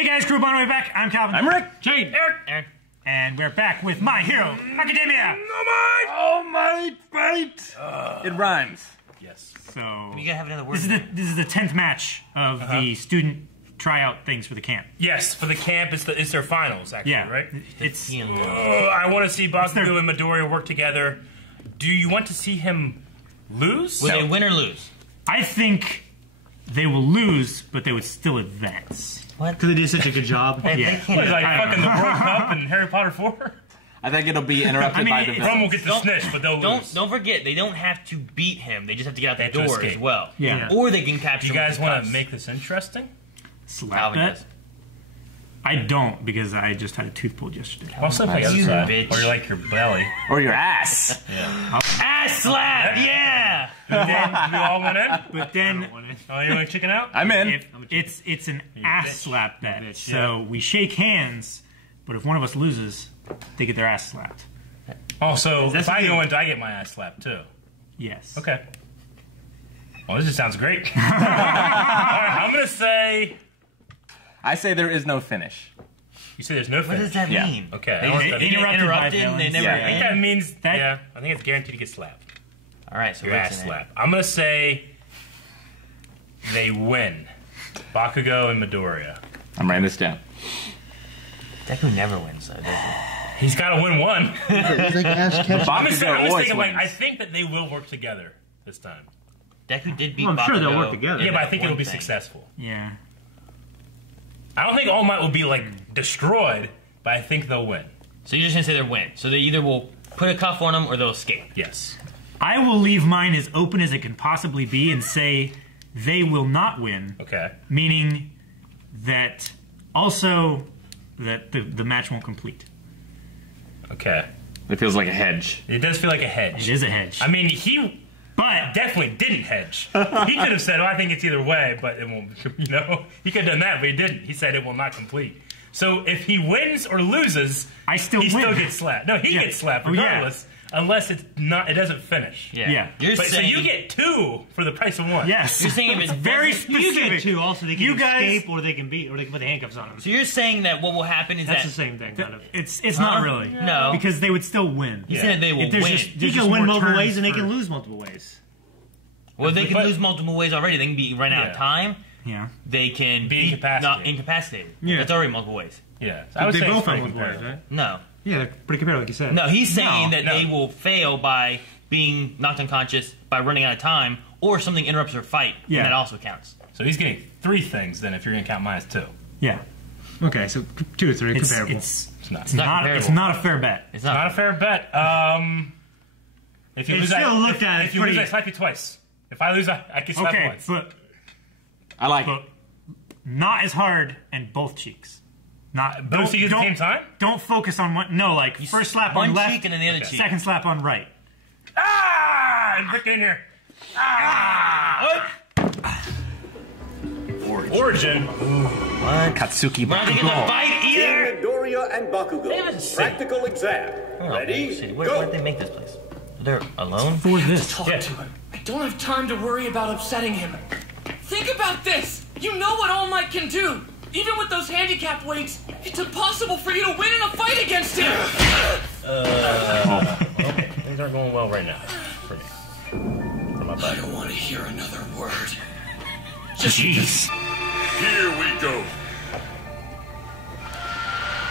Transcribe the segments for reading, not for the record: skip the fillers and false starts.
Hey guys, Crew on the way back. I'm Calvin. I'm Rick. Jade. Eric. And we're back with My Hero Academia. Oh my bite! It rhymes. Yes. So you gotta have another word. This is the 10th match of the student tryout things for the camp. Yes, for the camp, it's their finals, actually, right? It's. I want to see Bakugo and Midoriya work together. Do you want to see him lose? Will they win or lose? I think they will lose, but they would still advance. What? Because they did such a good job. Yeah. What, like fucking the World Cup and Harry Potter 4? I think it'll be interrupted by the Rum will get the snitch, but they'll lose. Don't forget, they don't have to beat him. They just have to get out the door as well. Yeah. Or they can capture him. You guys want to make this interesting? Slap bet? I don't, because I just had a tooth pulled yesterday. Also, play other side. Or you like your belly. Or your ass. Yeah. Ass slap! Yeah! But then we all went in? But then... Oh, you want to chicken out? I'm in. It's an ass slap bet. So we shake hands, but if one of us loses, they get their ass slapped. Oh, so if I go in, I get my ass slapped too? Yes. Okay. Well, this just sounds great. All right, I'm going to say... I say there is no finish. You say there's no finish? What does that mean? Okay. They interrupted and they never... I think that means... I think it's guaranteed to get slapped. All right, so your ass slapped. I'm going to say they win. Bakugo and Midoriya. I'm writing this down. Deku never wins, though, does he? He's got to win one. He's like Ash Ketchum. I'm just thinking, like, I think that they will work together this time. Deku did beat Bakugo. I'm sure they'll work together. Yeah, but I think it'll be successful. Yeah. I don't think All Might will be, like, destroyed, but I think they'll win. So you're just going to say they'll win. So they either will put a cuff on them or they'll escape. Yes. I will leave mine as open as it can possibly be and say they will not win. Okay. Meaning that also that the match won't complete. Okay. It feels like a hedge. It does feel like a hedge. It is a hedge. I mean, he definitely didn't hedge. He could have said, "Oh, I think it's either way," but it won't. You know, he could have done that, but he didn't. He said it will not complete. So if he wins or loses, he still gets slapped. No, he gets slapped regardless, unless it's not. It doesn't finish. Yeah. So you get 2 for the price of 1. Yes. You're saying if it's very specific. You get 2 also. They can escape, or they can beat, or they can put the handcuffs on them. So you're saying that what will happen is that's the same thing, kind of. It's not really. No. Because they would still win. He said they will win. He can win multiple ways, and they can lose multiple ways. Well, they can lose multiple ways already. They can be run out of time. Yeah. They can be incapacitated. Yeah. That's already multiple ways. Yeah. So they both have multiple ways, right? No. Yeah, they're pretty comparable, like you said. No, he's saying that they will fail by being knocked unconscious, by running out of time, or something interrupts their fight, and that also counts. So he's getting 3 things then if you're going to count minus 2. Yeah. Okay, so 2 or 3 comparable. It's not a fair bet. It's not a fair bet. If you lose, I slap you twice. If I lose, I can slap once. But I like it. Not as hard and both cheeks. Not both cheeks at the same time. Don't focus on one. No, like first slap on left, cheek and then the other cheek. Second slap on right. Ah! Rick in here. Ah! Origin. What? Katsuki Bakugo. Fight either. Midoriya and Bakugo. Practical exam. Ready? Where did they make this place? They're alone? For this. Talk to him. I don't have time to worry about upsetting him. Think about this. You know what All Might can do. Even with those handicap weights, it's impossible for you to win in a fight against him. Okay. Things aren't going well right now for me. For my body. I don't want to hear another word. Jeez. Here we go.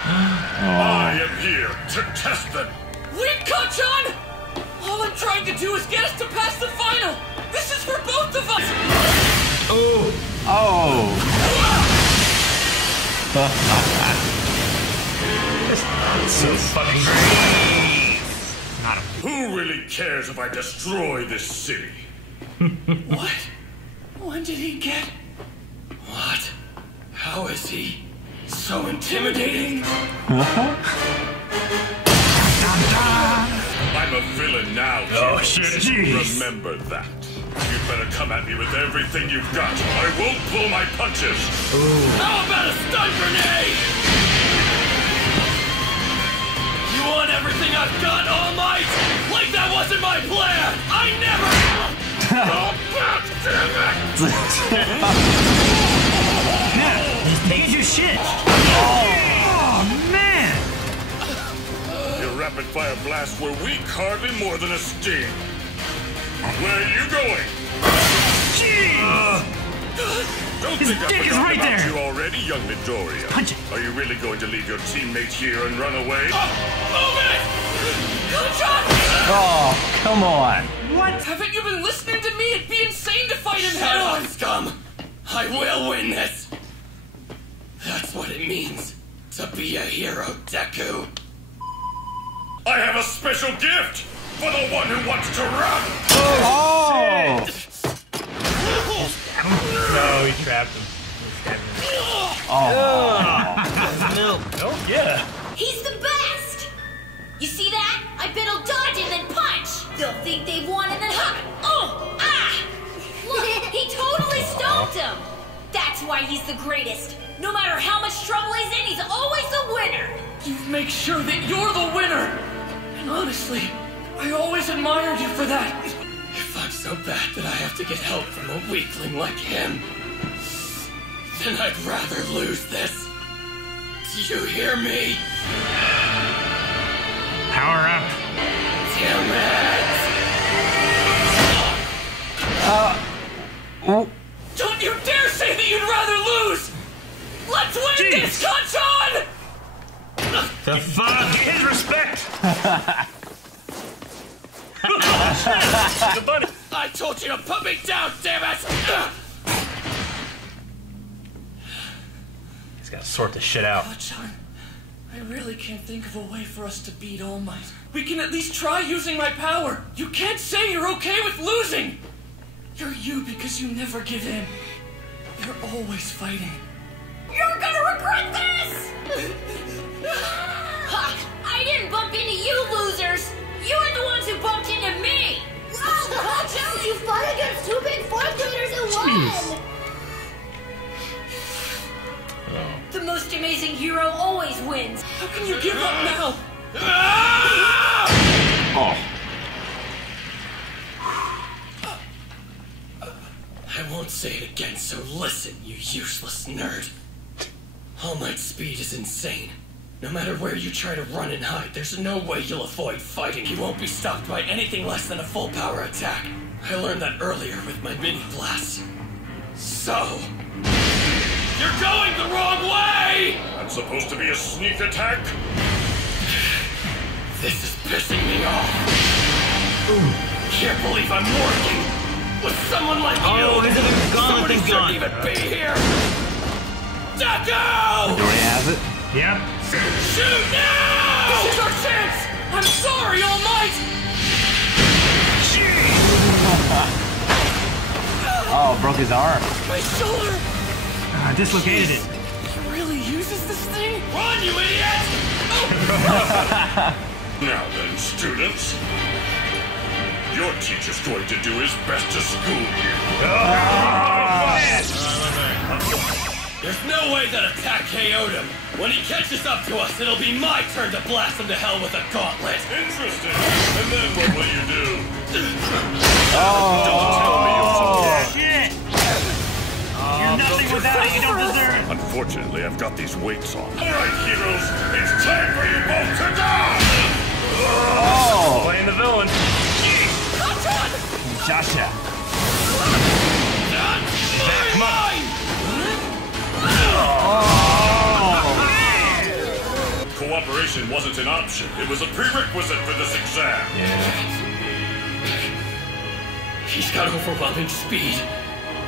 I am here to test them. Win, Kachan! All I'm trying to do is get us to pass the final. This is for both of us. So fucking great. Who really cares if I destroy this city? What? When did he get? What? How is he so intimidating? I'm a villain now, Oh shit! Remember that. You'd better come at me with everything you've got. I won't pull my punches. How about a stun grenade? You want everything I've got, All Might? Like that wasn't my plan! I never... Oh, God damn it! He's taking piece of shit! Oh, man! Your rapid-fire blasts were weak, hardly more than a sting. Where are you going? Jeez! Don't His think I've dick is forgotten right about there. you already, young Midoriya. Punch it. Are you really going to leave your teammate here and run away? Move it! Gunshot! Oh, come on. What? Haven't you been listening to me? It'd be insane to fight him head on! Scum! I will win this! That's what it means to be a hero, Deku. I have a special gift for the one who wants to run! Oh! No, he trapped him. No. Oh, yeah. He's the best! You see that? I bet he'll dodge and then punch! They'll think they've won and then ha! Oh! Ah! Look, he totally stomped him! That's why he's the greatest. No matter how much trouble he's in, he's always the winner! You make sure that you're the winner! And honestly, I always admired you for that. If I'm so bad that I have to get help from a weakling like him, then I'd rather lose this. Do you hear me? Power up. Damn it! Don't you dare say that you'd rather lose! Let's win this, Kanchan! The fuck? Get his respect! The bunny. I told you to put me down, damn it! He's gotta sort this shit out. Kanchan, I really can't think of a way for us to beat All Might. We can at least try using my power. You can't say you're okay with losing. You're you because you never give in. You're always fighting. You're gonna regret this! Ha! I didn't bump into you losers! You are the ones who bumped into me! Wow, Kacho! You fought against two big fourth graders and won! The most amazing hero always wins! How can you give up now? Oh. I won't say it again, so listen, you useless nerd. All Might's speed is insane. No matter where you try to run and hide, there's no way you'll avoid fighting. He won't be stopped by anything less than a full power attack. I learned that earlier with my mini blasts. So... You're going the wrong way! That's supposed to be a sneak attack? This is pissing me off. Can't believe I'm working with someone like you! Oh, his other gauntlet Someone who thing's shouldn't gone. even be here! Deku! Midoriya has it? Yep. Shoot now! This is our chance! I'm sorry, All Might! Oh, broke his arm. My shoulder! I dislocated it. He really uses this thing? Run, you idiot! Now then, students. Your teacher's going to do his best to school you. There's no way that attack KO'd him. When he catches up to us, it'll be my turn to blast him to hell with a gauntlet. Interesting. And then what will you do? Don't tell me you've Shit! You're nothing without it. You don't deserve it. Unfortunately, I've got these weights on. All right, heroes, it's time for you both to die! Oh! Playing the villain. Sasha. Mine! Cooperation wasn't an option. It was a prerequisite for this exam. He's got overwhelming speed.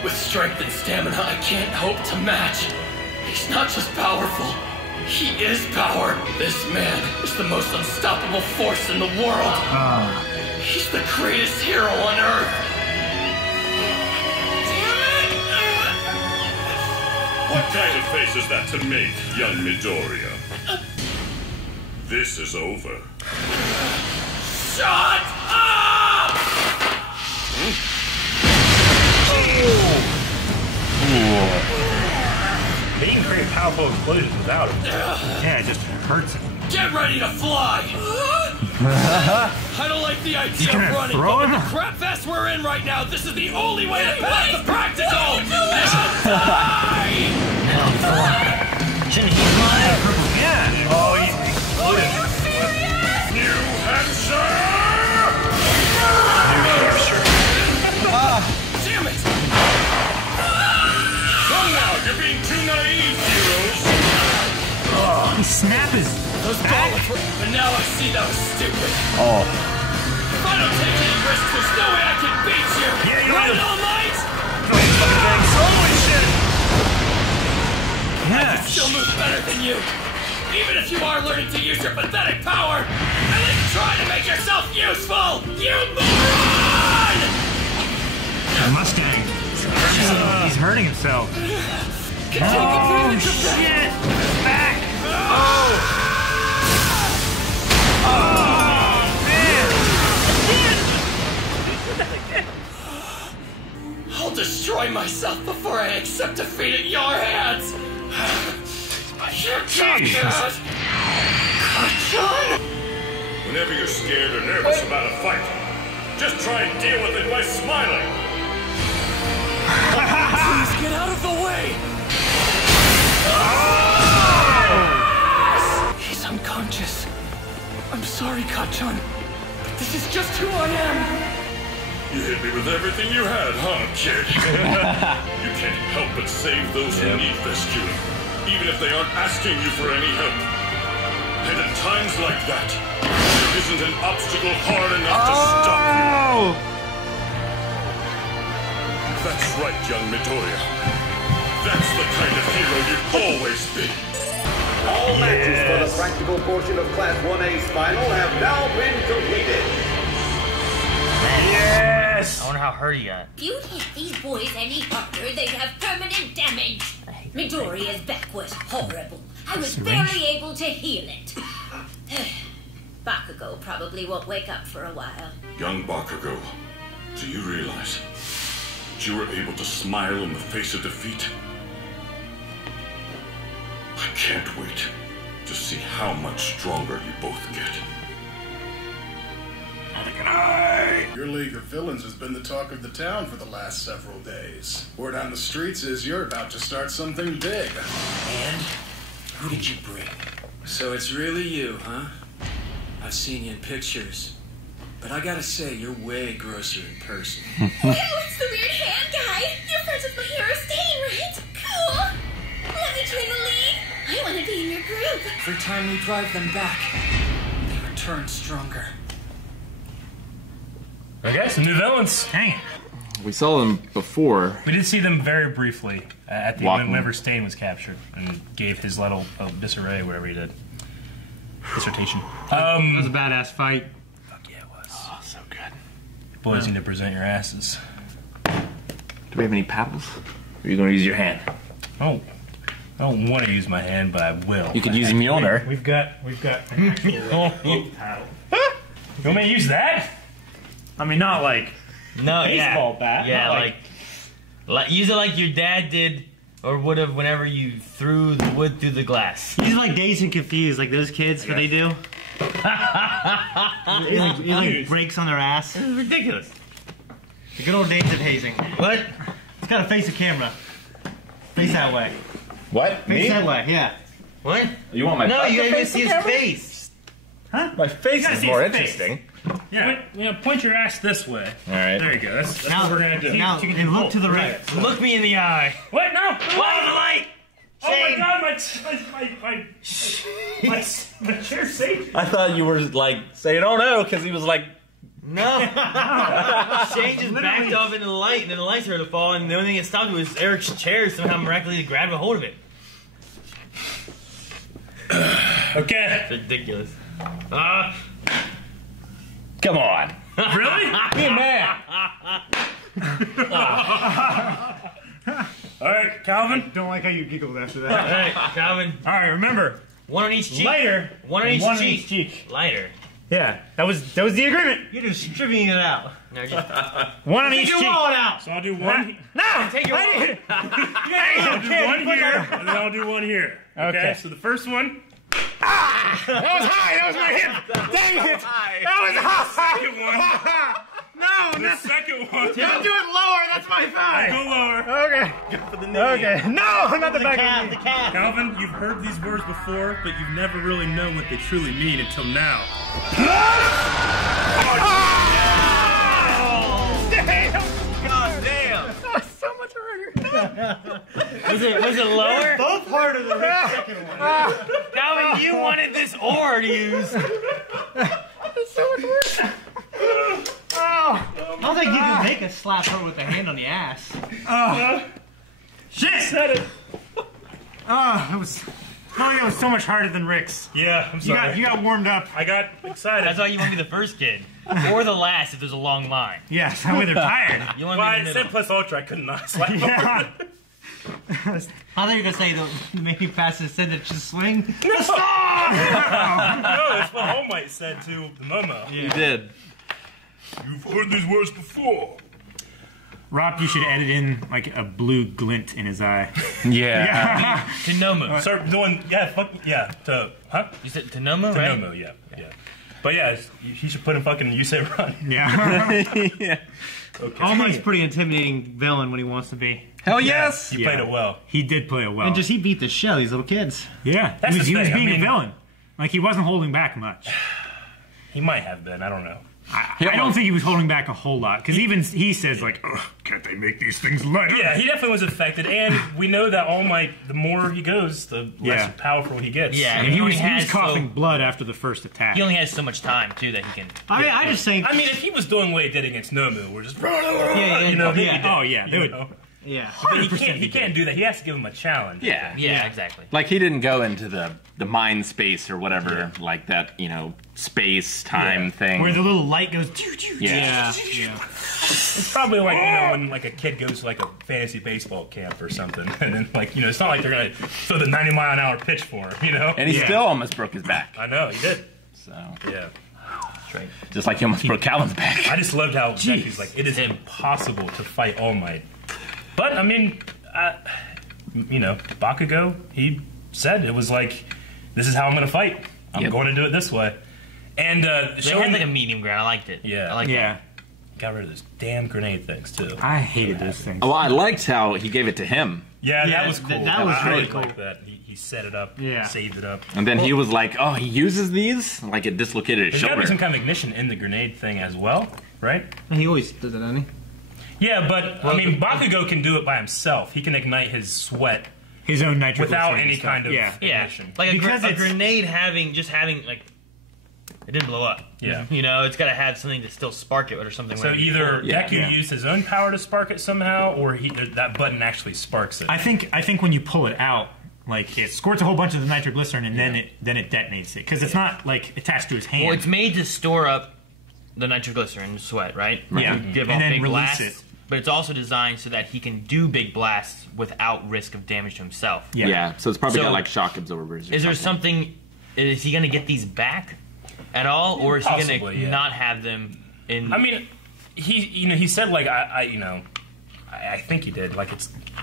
With strength and stamina I can't hope to match. He's not just powerful. He is power. This man is the most unstoppable force in the world. He's the greatest hero on Earth. What kind of face is that to make, young Midoriya? This is over. Shut up! He can create powerful explosions without him. Yeah, it just hurts him. Get ready to fly! I don't like the idea of gonna running, throw but with him? the crap fest we're in right now, this is the only way to pass the practical! Die! snap his back. But now I see that was stupid. Oh. If I don't take any risks, there's no way I can beat you. Yeah, you're right, right. All Might? Holy shit! I can still move better than you. Even if you are learning to use your pathetic power, at least try to make yourself useful, you moron! Mustang. He's hurting himself. Can take advantage of that. Shit! Back! I'll destroy myself before I accept defeat at your hands. You got that! Katsuki! Whenever you're scared or nervous about a fight, just try and deal with it by smiling. Please get out of the way! He's unconscious. I'm sorry, Katsuki, but this is just who I am. You hit me with everything you had, huh, kid? You can't help but save those who need rescuing, even if they aren't asking you for any help. And at times like that, there isn't an obstacle hard enough to stop you. That's right, young Midoriya. That's the kind of hero you'd always be. All matches for the practical portion of Class 1A's final have now been completed. Yes! I wonder how hurt he got. If you hit these boys any harder, they'd have permanent damage. Midoriya's back was horrible. I was barely able to heal it. Bakugo probably won't wake up for a while. Young Bakugo, do you realize that you were able to smile in the face of defeat? I can't wait to see how much stronger you both get. Your League of Villains has been the talk of the town for the last several days. Word on the streets is you're about to start something big. And who did you bring? So it's really you, huh? I've seen you in pictures, but I gotta say, you're way grosser in person. Oh, it's the weird hand guy. You're friends with my hero Stain, right? Cool. Let me join the league. I want to be in your group. Every time we drive them back, they return stronger. Okay, some new villains. Dang. We saw them before. We did see them very briefly at the end whenever Stain was captured and gave his little disarray, whatever he did. Dissertation. It was a badass fight. Fuck yeah, it was. Oh, so good. Boys need to present your asses. Do we have any paddles? Or are you going to use your hand? Oh, I don't want to use my hand, but I will. You could use Mjolnir. We've got an actual paddle. You want me to use that? I mean, not like baseball bat. Yeah, like use it like your dad did or would have whenever you threw the wood through the glass. He's like Dazed and Confused, like those kids, what they do. He like breaks on their ass. This is ridiculous. The good old days of hazing. What? It's gotta face the camera. Face that way. What? Face that way, yeah. What? You want my No, butt you to gotta face see the his camera? face. Huh? My face is more interesting. Yeah, point your ass this way. All right. There you go. That's Now, what we're gonna do. now and look to the right. Look me in the eye. What? No! Whoa, the light! Oh my Shane. god, my chair saved. I thought you were like saying, "Oh no," because he was like, No. Shane just backed off into the light, and then the light started to fall, and the only thing that stopped it was Eric's chair somehow miraculously grabbed a hold of it. Okay. It's ridiculous. "Come on." Really? Be a man. Alright, Calvin. Don't like how you giggled after that. Alright, Calvin. Alright, remember. One on each cheek. Lighter. One on each cheek. Lighter. Yeah, that was the agreement. You're just stripping it out. No, just One on each Take cheek. your wallet out. So I'll do one. no, take your wallet. I'll do one here, and then I'll do one here. Okay. So the first one. That was high. That was my hip. Dang it. That was high. Second one. No, The second one. don't do it lower. That's my thigh. Go lower. Okay. Okay. No, not the back of The the knee. calf. Calvin, you've heard these words before, but you've never really known what they truly mean until now. God damn. That was so much harder. Was it lower? Both harder than the second one. Calvin, You wanted this ore to use. It's so much worse. I don't think you can make a slap her with a hand on the ass. Oh. Shit! Said it. Oh, it was so much harder than Rick's. Yeah, I'm sorry. You got warmed up. I got excited. That's why you want to be the first kid. Or the last if there's a long line. Yes, that way they're tired. You want Well, to be I in the said middle. plus ultra, I couldn't not slap Yeah. I thought you were going to say the main fastest said that just swing. No, that's what All Might said to the Momo. He did. You've heard these words before. Rob, you should edit in like a blue glint in his eye. Yeah. To Nomu. Start doing, huh? You said to Nomu, To right? Nomu, yeah. But yeah, he should put in fucking You Say Run. Yeah. Yeah. Okay. All Might's pretty intimidating villain when he wants to be. Hell yes. He played it well. He did play it well. And just he beat the shit out of these little kids. Yeah. That's he the was thing, being I mean- a villain. Like, he wasn't holding back much. He might have been, I don't know. I don't think he was holding back a whole lot. Because even he says, like, ugh, can't they make these things lighter? Yeah, he definitely was affected, and we know that All Might, the more he goes, the less powerful he gets. Yeah, And he he only was has coughing blood after the first attack. He only has so much time, too, that he can... I mean, I just think... I mean, if he was doing what he did against Nomu, we're just... yeah, you know, he'd be dead, Oh, yeah. They you would. know? Yeah. But he can't do that. He has to give him a challenge. Yeah. Yeah, exactly. Like he didn't go into the mind space or whatever, like that, space time thing. Where the little light goes... yeah. It's probably like, when like a kid goes to like a fantasy baseball camp or something, and then like, it's not like they're gonna throw the 90-mile-an-hour pitch for him, And he still almost broke his back. I know, he did. So Yeah. That's right. just like he almost broke Calvin's back. I just loved how Deku's like, it is impossible to fight All Might. But, I mean, Bakugo, he said it was like, this is how I'm going to fight. I'm going to do it this way. And They had like a medium ground. I liked it. Yeah. I liked Yeah. got rid of those damn grenade things, too. I hated those things. Oh, I liked how he gave it to him. Yeah, Yeah, that was cool. that was I really really cool. liked that. He set it up, Yeah. saved it up. And then he was like, oh, he uses these? Like it dislocated his There's got to shoulder. be some kind of ignition in the grenade thing as well, right? He always does it, doesn't he? Yeah, but, Bakugo can do it by himself. He can ignite his sweat His own nitroglycerin without and any stuff. kind of Yeah. ignition. Like Because a it's- grenade having like it didn't blow up. Yeah. It's got to have something to still spark it or something. So where you either pull it. Deku used his own power to spark it somehow, or that button actually sparks it. I think when you pull it out, like it squirts a whole bunch of the nitroglycerin and then it detonates it because it's not like attached to his hand. Well, it's made to store up the nitroglycerin sweat, right? Yeah. To give And off then big release blasts. it. But it's also designed so that he can do big blasts without risk of damage to himself. Yeah, so it's probably So, got like shock absorbers. Or Is there something. something? Is he going to get these back at all, or is he going Possibly, to yeah. not have them in? I mean, he said like I think he did like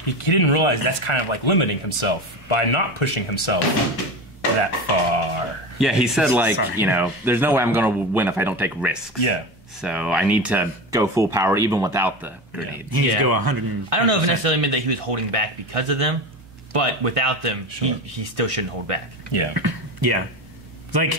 he didn't realize that's kind of like limiting himself by not pushing himself that far. Yeah, he said like, Sorry. there's no way I'm going to win if I don't take risks. Yeah. So I need to go full power even without the grenades. He needs to go 100. I don't know if it necessarily meant that he was holding back because of them, but without them, he still shouldn't hold back. Yeah. Yeah, it's like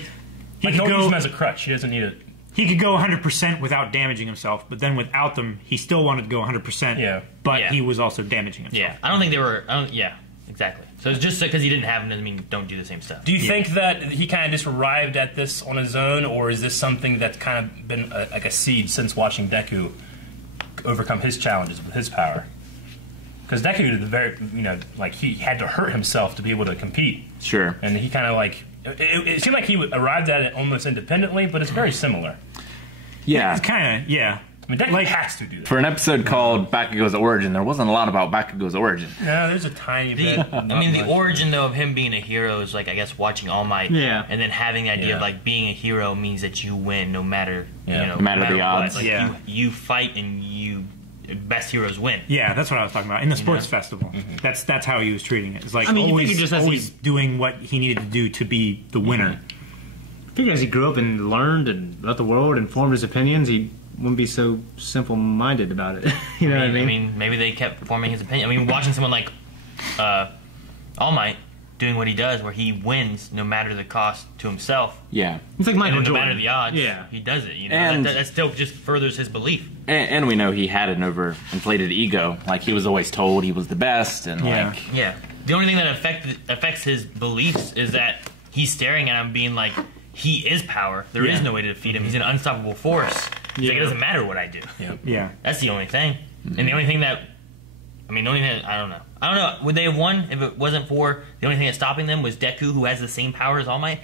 he Like, could don't use him go. as a crutch. He doesn't need it. He could go 100% without damaging himself, but then without them, he still wanted to go 100%. Yeah. But Yeah. he was also damaging himself. Yeah, I don't think they were. Yeah, exactly. So it's just because he didn't have them doesn't mean don't do the same stuff. Do you think that he kind of just arrived at this on his own, or is this something that's kind of been like a seed since watching Deku overcome his challenges with his power? Because Deku did the very, like he had to hurt himself to be able to compete. Sure. And he kind of like, it seemed like he arrived at it almost independently, but it's very similar. Yeah. It's kind of, yeah. I mean, Deku has to do that. For an episode called Bakugo's Origin, there wasn't a lot about Bakugo's origin. No, there's a tiny bit. The origin though of him being a hero is like I guess watching All Might, and then having the idea of like being a hero means that you win no matter no matter the what. odds. Like, you fight and best heroes win. Yeah, that's what I was talking about in the sports festival. That's how he was treating it. It's like you always, figure just as always doing what he needed to do to be the winner. I figure as he grew up and learned and about the world and formed his opinions, he wouldn't be so simple-minded about it. You know what I mean? I mean, maybe they kept forming his opinion. I mean, watching someone like All Might doing what he does, where he wins no matter the cost to himself. Yeah. It's like Michael no Jordan. matter the odds, Yeah. he does it. And- that still just furthers his belief. And we know he had an overinflated ego. Like, he was always told he was the best, and Yeah. The only thing that affects his beliefs is that he's staring at him being like, he is power. There is no way to defeat him. He's an unstoppable force. He's like, it doesn't matter what I do. Yeah. That's the only thing. And the only thing that, I mean, the only thing, I don't know. Would they have won if it wasn't for the only thing that's stopping them was Deku, who has the same power as All Might,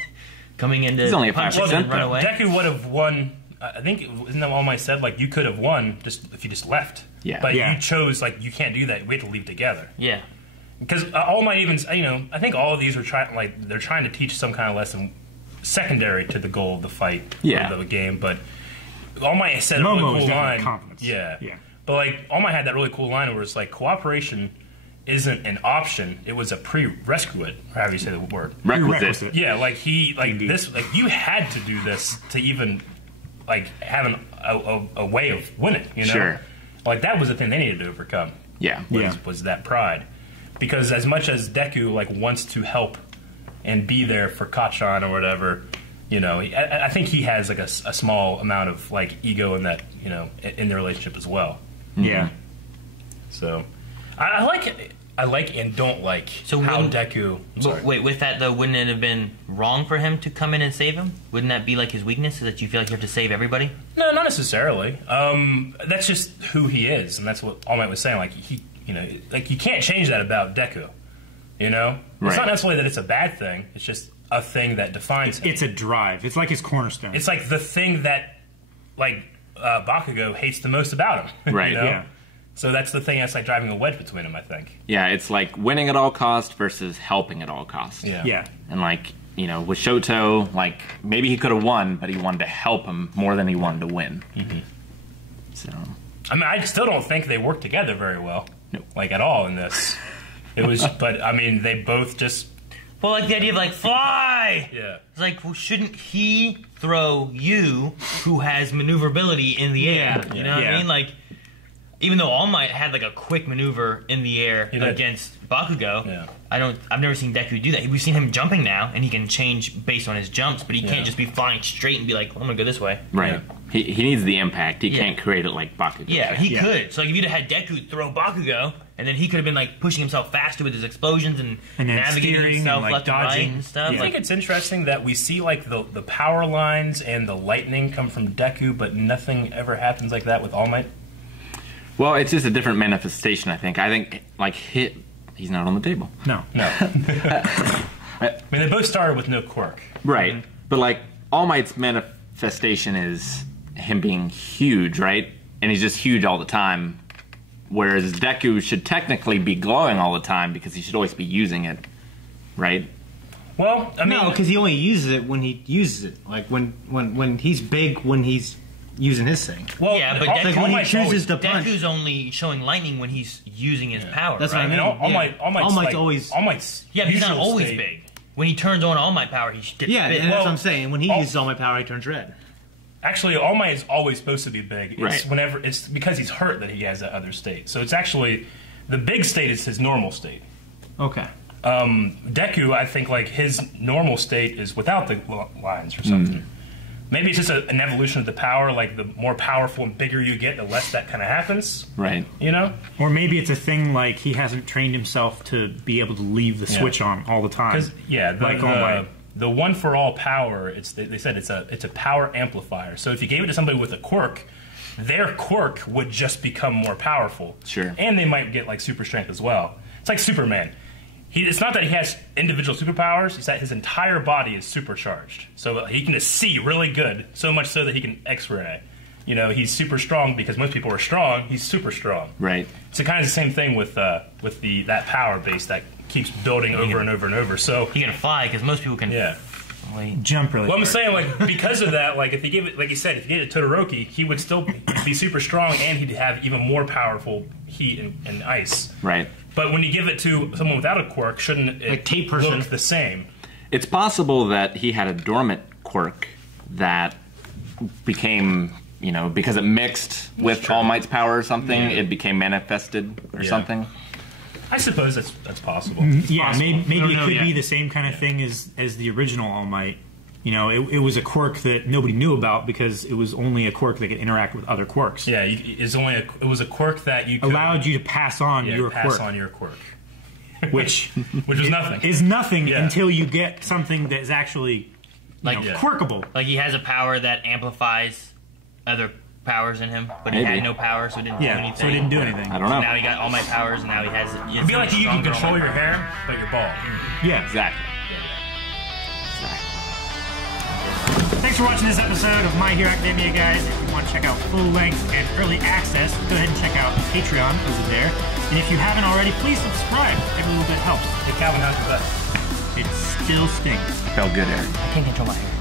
coming in to punch and run away? Deku would have won. I think, isn't that what All Might said? Like, you could have won just if you just left. Yeah. But you chose, like, you can't do that. We have to leave together. Yeah. Because All Might even, I think all of these are trying, like, they're trying to teach some kind of lesson secondary to the goal of the fight, of the game. But All Might said a really cool line. Confidence. Yeah. But, like, All Might had that really cool line where it's like, cooperation isn't an option, it was a prerequisite, or however you say the word. Requisite. Yeah, like, this, like, you had to do this to even, like, have a way of winning, you know? Sure. Like, that was the thing they needed to overcome. Was that pride. Because as much as Deku, like, wants to help and be there for Kacchan or whatever, you know, I think he has, like, a small amount of, like, ego in that, you know, in the relationship as well. Yeah. So, I like and don't like how Deku... Wait, with that, though, wouldn't it have been wrong for him to come in and save him? Wouldn't that be, like, his weakness, is that you feel like you have to save everybody? No, not necessarily. That's just who he is, and that's what All Might was saying. Like, you know, like, you can't change that about Deku, you know? It's not necessarily that it's a bad thing, it's just a thing that defines him. It's a drive. It's like his cornerstone. It's like the thing that, like, Bakugo hates the most about him. Right, you know? Yeah. So that's the thing that's, like, driving a wedge between them, I think. Yeah, it's like winning at all cost versus helping at all cost. Yeah. And, like, you know, with Shoto, like, maybe he could have won, but he wanted to help him more than he wanted to win. So, I mean, I still don't think they work together very well. Nope. Like, at all in this. It was, but, I mean, they both just... Well, like, the idea of, like, fly! Yeah. It's like, well, shouldn't he throw you, who has maneuverability in the air? You know what I mean? Like, even though All Might had, like, a quick maneuver in the air against Bakugo, I've never seen Deku do that. We've seen him jumping now, and he can change based on his jumps, but he can't just be flying straight and be like, well, I'm gonna go this way. Right. He needs the impact. He can't create it like Bakugo. Yeah, he could. So, like, if you'd have had Deku throw Bakugo, and then he could have been, like, pushing himself faster with his explosions and navigating himself and, like, left and right dodging. and stuff. I think it's interesting that we see, like, the power lines and the lightning come from Deku, but nothing ever happens like that with All Might. Well, it's just a different manifestation, I think. I think, like, he's not on the table. No. I mean, they both started with no quirk. Right. But, like, All Might's manifestation is him being huge, right? And he's just huge all the time. Whereas Deku should technically be glowing all the time because he should always be using it, right? Well, I mean... No, because he only uses it when he uses it. Like, when he's big, when he's using his thing. Well, yeah, but like when he chooses to punch. Deku's only showing lightning when he's using his power. That's right? what I mean. All Might's always... All Might's but he's not always state. big. When he turns on All Might power, he gets big. and that's what I'm saying. When he uses All Might power, he turns red. Actually, All Might is always supposed to be big. It's Right. it's because he's hurt that he has that other state. So it's actually, the big state is his normal state. Okay. Deku, I think, like, his normal state is without the lines or something. Maybe it's just an evolution of the power, like, the more powerful and bigger you get, the less that kind of happens. Right. You know? Or maybe it's a thing like he hasn't trained himself to be able to leave the switch on all the time. Because, the one for all power, they said it's a power amplifier. So if you gave it to somebody with a quirk, their quirk would just become more powerful. Sure. And they might get, like, super strength as well. It's like Superman. It's not that he has individual superpowers, it's that his entire body is supercharged. So he can just see really good, so much so that he can X-ray. You know, he's super strong because most people are strong, he's super strong. Right. It's kind of the same thing with that power base that keeps building over and over and over. So he can fly because most people can jump really Well, I'm hard. saying, like, because of that, like, if he gave it, like you said, if he gave it to Todoroki, he would still be super strong and he'd have even more powerful heat and ice. Right. But when you give it to someone without a quirk, shouldn't it tape person. look the same? It's possible that he had a dormant quirk that became, you know, because it mixed with All Might's power or something, it became manifested or something. I suppose that's possible. Yeah, maybe it could be the same kind of thing as the original All Might. You know, it was a quirk that nobody knew about because it was only a quirk that could interact with other quirks. Yeah, it was a quirk that you could, allowed you to pass on your pass quirk. on your quirk. which was nothing. Is nothing until you get something that is actually quirkable. Like he has a power that amplifies other powers in him, but he had no power, so it didn't do anything. So it didn't do anything. I don't know. Now he got all my powers, and now he has. It'd be like you can control your hair, but you're bald. Yeah, exactly. Thanks for watching this episode of My Hero Academia, guys. If you want to check out full length and early access, go ahead and check out Patreon over there. And if you haven't already, please subscribe. Every little bit helps. The Calvin House is best. It still stinks. Felt good, Eric. I can't control my hair.